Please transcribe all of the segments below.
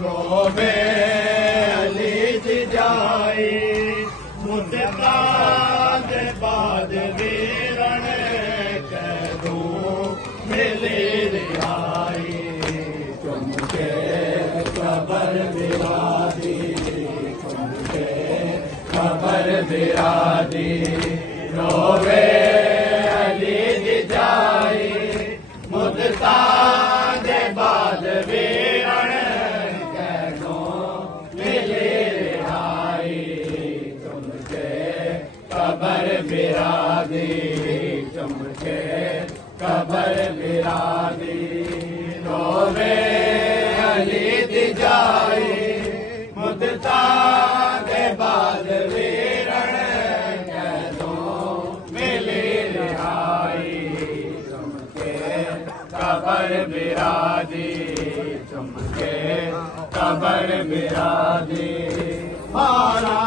रोवे अलीज जाई मुद्दा दे बाद वीरण कदूं मिले रिहाई चुमके कबर बिरादी चुमके कबर बिरादी रोवे अलीज जाई मुद्दा दे बाद वीरण कदूं मिले रिहाई चुमके कबर बिरादी चुमके कबर बिरादी रोवे अलीज जाई मुद्दा दे बाद वीरण कदूं मिले रिहाई चुमके कबर बिरादी चुमके कबर बिरादी मारा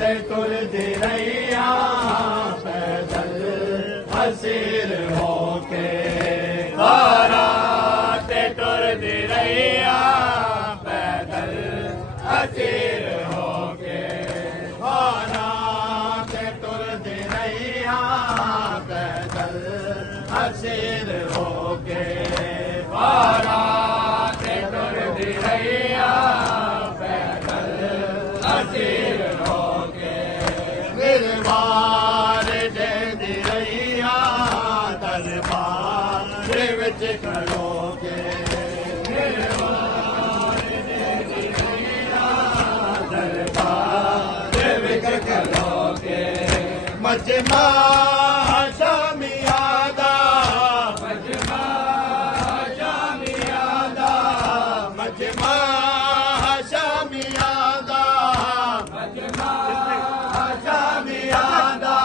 ते तुरदी रैया पैदल हसीर होके मारा ते तुरदी रैया पैदल हसीर होके मारा ते तुरदी रैया पैदल हसीर होके मारा ते तुरदी रैया पैदल हसीर होके निर्वार दे दी रैया दरबार विच खड़ोके निर्वार दे दी रैया दरबार विच खड़ोके मजमा शामियादा मजमा शामियादा मजमा शामियादा मजमा शामियादा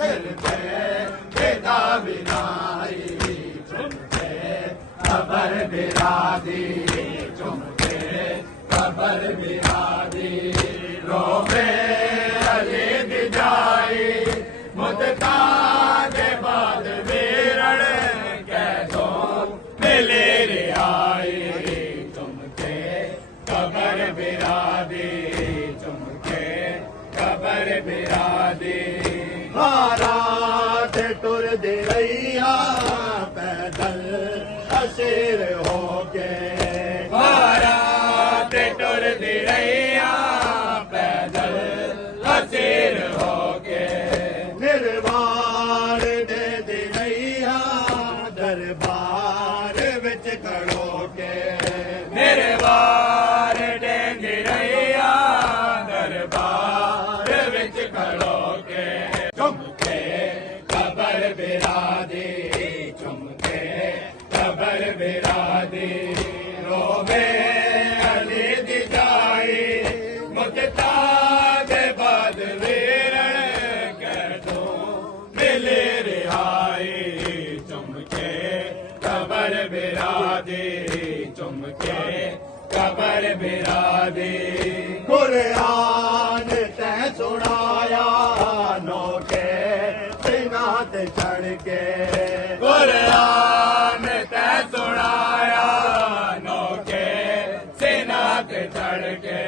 सिर पे बेटा बिनाई चुमके कबर बिरादी चुमके कबर बिरादी रोवे अलीज जाई मुद्दा दे बाद वीरण कदूं मिले रिहाई चुमके कबर बिरादी चुमके कबर बिरादी मारा ते टुरदी रैया पैदल हसीर होके मारा ते टुरदी रैया पैदल हसीर होके निर्वाण दे दी रैया दरबार विच खड़ोके निर्वाण दे दी रैया दरबार विच खड़ोके चुमके कबर बिरादी चुमके कबर बिरादी रोवे अलीज जाई मुद्दा दे बाद वीरण कदूं मिले रिहाई चुमके कबर बिरादी चुमके कबर बिरादी कुरान तै सुनाया नोके सिना ते चढ़ के कुरान तै सुनाया नोके सिना ते चढ़ के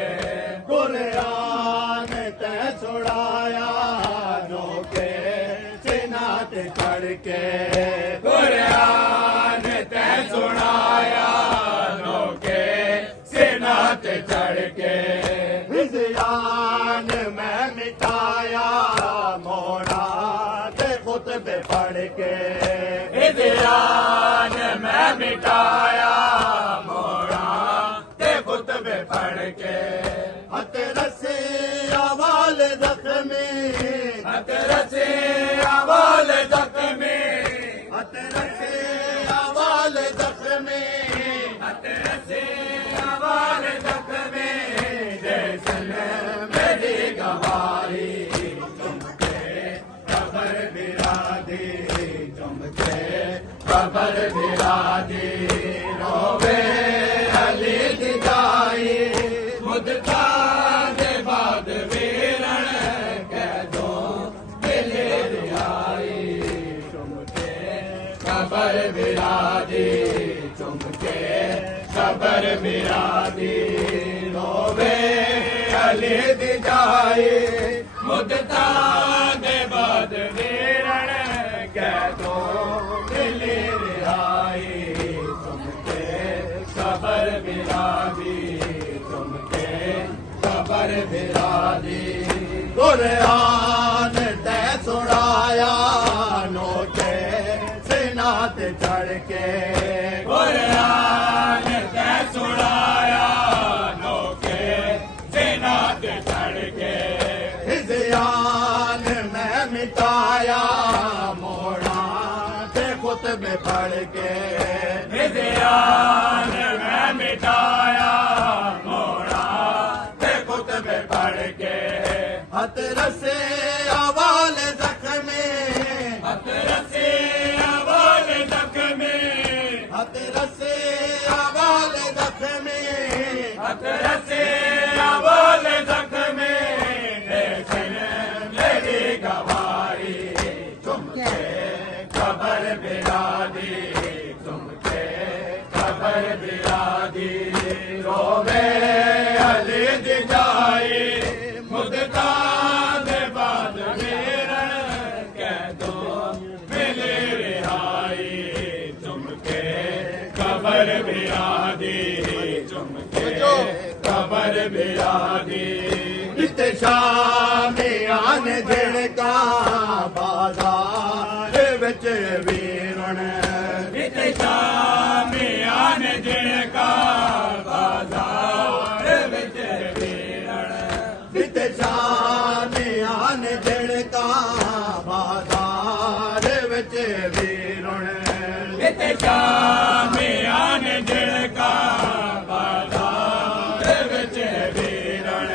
कुरान तै सुनाया नोके सिना ते चढ़ के कुरान तै सुनाया नोके सिना ते चढ़ के विजयान मैं मिटाया मोड़ा ते खुतबे पढ़ के विजयान मैं मिटाया मोड़ा ते खुतबे पढ़ के हथ रसे अवाल जख्मी हथ रसे अवाल जख्मी हथ रसे अवाल जख्मी हथ रसे अवाल जख्मी जैसन मेरी गवाही चुमके कबर बिरादी चुमके कबर बिरादी रोवे अलीज जाई मुद्दा दे बाद वीरण कदूं मिले रिहाई चुमके कबर बिरादी चुमके कबर बिरादी रोवे अली दी जाए मुद्दता दे बाद वीरण कह दो मिली रिहाई तुमके खबर बिरादी तुमके खबर बिरादी कुरान ते सुनाया नोटे सिना ते चढ़ के कुरान ते सुनाया नोटे सिना ते चढ़ के हिज़यान में मिटाया मोड़ा ते खुतबे पढ़ के हिज़यान में मिटाया मोड़ा ते खुतबे पढ़ के हथरस से अवाल जख्मे हथरस से अवाल जख्मे हथरस से अवाल जख्मे हथरस से अवाल जख्मे मेरी गवाही तुमके खबर बिरादी तुमके खबर बिरादी रोवे अली दी जाए मुद्दता दे बाद वीरण कह दो मिले रिहाई तुमके खबर बिरादी तुमके खबर बिरादी इत शाम आने झिड़का बाजार विच वीरण इत शाम आने झिड़का बाजार विच शान आन झिड़का बाजार विच वीरण विच शान आन झिड़का बाजार विच वीरण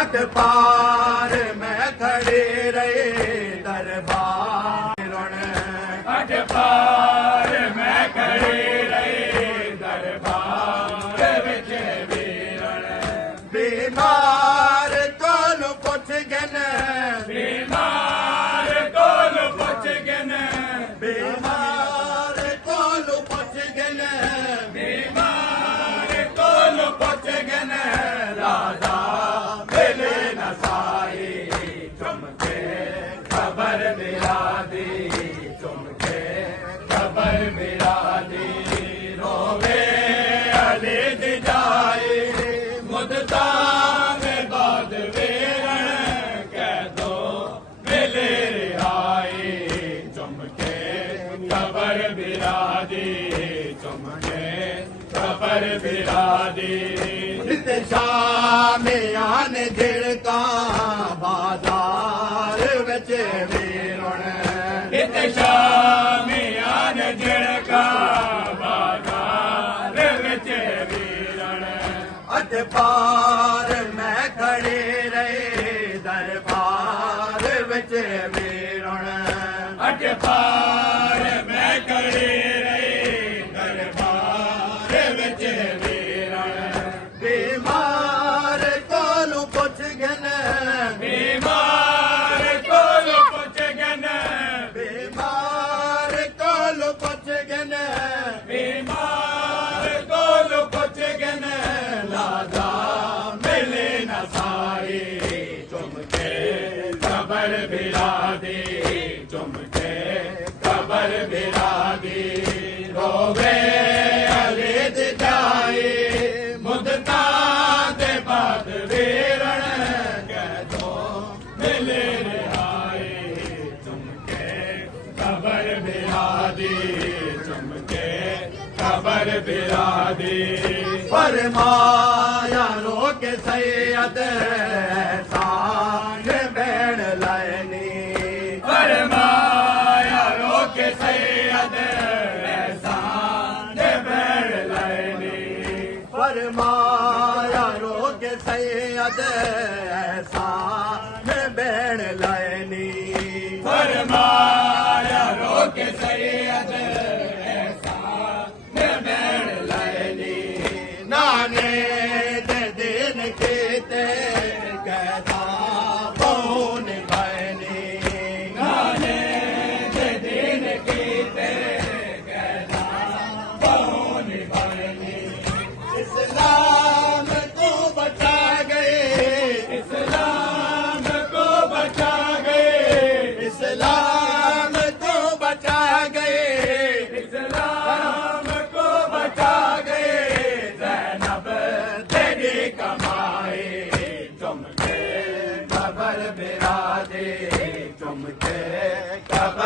अठ पार में खड़े रहे दरबार अठ पार में खड़े रहे दरबार विच वीरण बीमार बीमार कोल पुछ गन बीमार कोल पुछ गन बीमार कोल पुछ गन राजा मिले न साई तुमके खबर बिरादी तुमके खबर बिरादी रोवे अली दी जाए मुद्दता में बाद वीरण कह दो मिले रिहाई तुमके खबर बिरादी तुमके खबर बिरादी इत शाम आन झिड़का बाजार विच वीरण इत शाम आन झिड़का बाजार विच वीरण अठ पार मैं खड़े रहे दरबार विच वीरण अठ पार मैं खड़े रहे दरबार विच वीरण बीमार कोलू पुछ गन बीमार कोलू पुछ गन बीमार कोलू पुछ गन बीमार कोलू पुछ गन लादा मिले न साई तुमके खबर बिरादी तुमके खबर बिरादी रोवे अली दी जाए मुद्दता दे बाद वीरण कह दो मिले रिहाई तुमके खबर बिरादी तुमके खबर बिरादी फरमाया रोक सैयद साग बैण लायनी फरमाया रोक सैयद साग बैण लायनी फरमाया रोक सैयद साग बैण लायनी फरमाया रोक सैयद नाने दे दिन खेते कहता पौन बहनी नाने दे दिन खेते कहता पौन बहनी इस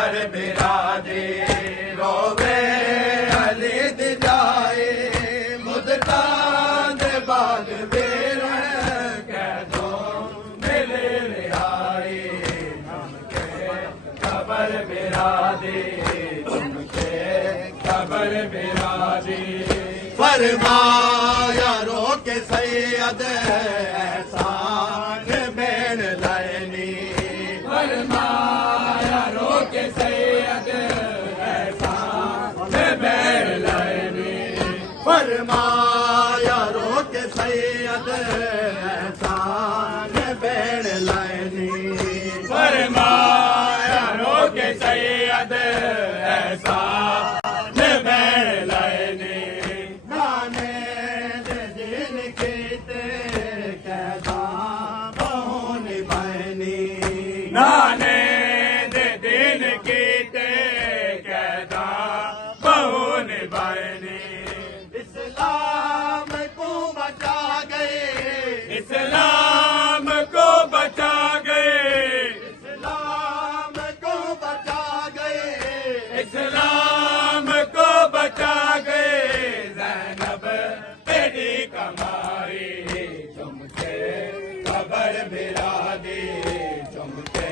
खबर बिरा दी रोवे अली दी जाए मुदता दे बाद बेर कह दो मिले रिहाई चमके खबर बिरा दी चमके खबर बिरा दी फरमाया रोके सैयद एहसान बैन लाइनी फरमाया रोके सैयद एहसान बैन लाइनी फरमाया रोके सैयद एहसान बैन लाइनी फरमाया रोके सैयद एहसान बैन लाइनी नाने दे दिन कीते कहदा बहुन बहनी नाने दे दिन कीते कहदा बहुन बहनी इस्लाम को बचा गए इस्लाम को बचा गए इस्लाम को बचा गए इस्लाम को बचा गए ज़ैनब तेरी कमाई चमके खबर बिरा दी चमके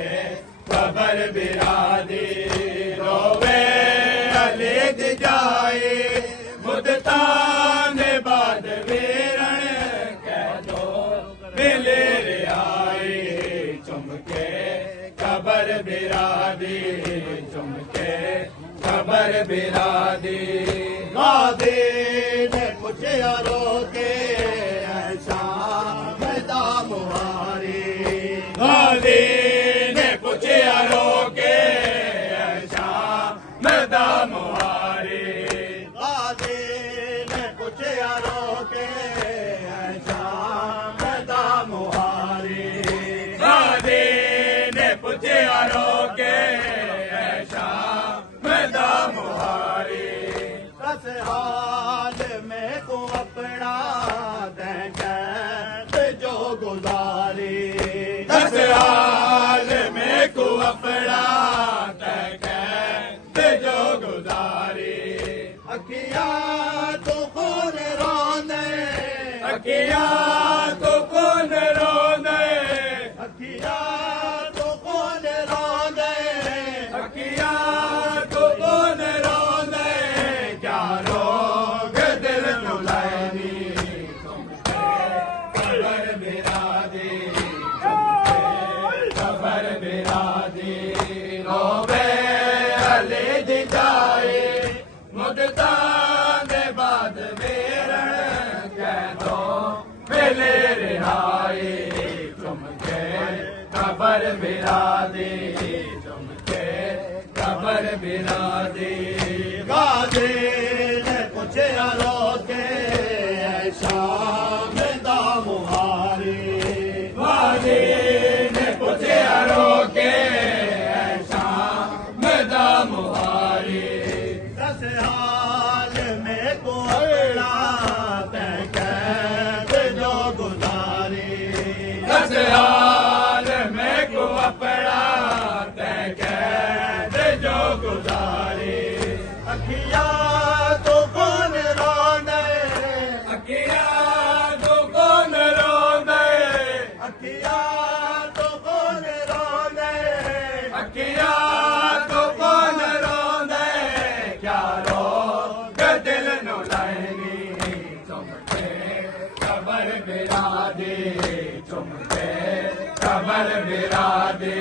खबर बिरा दी रोवे अली दी जाए मुदता ने बाद वेरण कह दो मिले रिहाई चमके खबर बिरा दी चमके खबर बिरा दी गादी ने पूछा रोके ऐसा मैदा मुहारी गादी ने पूछा रोके ऐसा मैदा मुहारी गादी ने पूछा रोके ऐसा मैदा मुहारी गादी ने पूछा रोके ऐसा मैदा मुहारी कस हाल में को अपना दे जो गुजारी कस हाल में को अपना दे जो गुजारी अखिया तो कौन रोने अखिया तो कौन रोने अखिया तो कौन रोने अखिया तो कौन रोने क्या रोग दिल नुलाइनी खबर बिरा दी खबर बिरा दी रोवे अली दी जाए मुदता दे बाद बेरण कह दो मिले रिहाई चमके खबर बिरा दी चमके खबर बिरा दी गादी ने पूछा रोके ऐसा मैदा मुहारी गादी ने पूछा रोके ऐसा मैदा मुहारी दस हाल में को अपना तय जो गुजारी दस हाल में को अपना तय जो गुजारी अखिया तो कौन रोने अखिया तो कौन रोने अखिया तो कौन रोने अखिया तो कौन रोने क्या रोग दिल नुलाइनी चमके खबर बिरा दी चमके खबर बिरा दी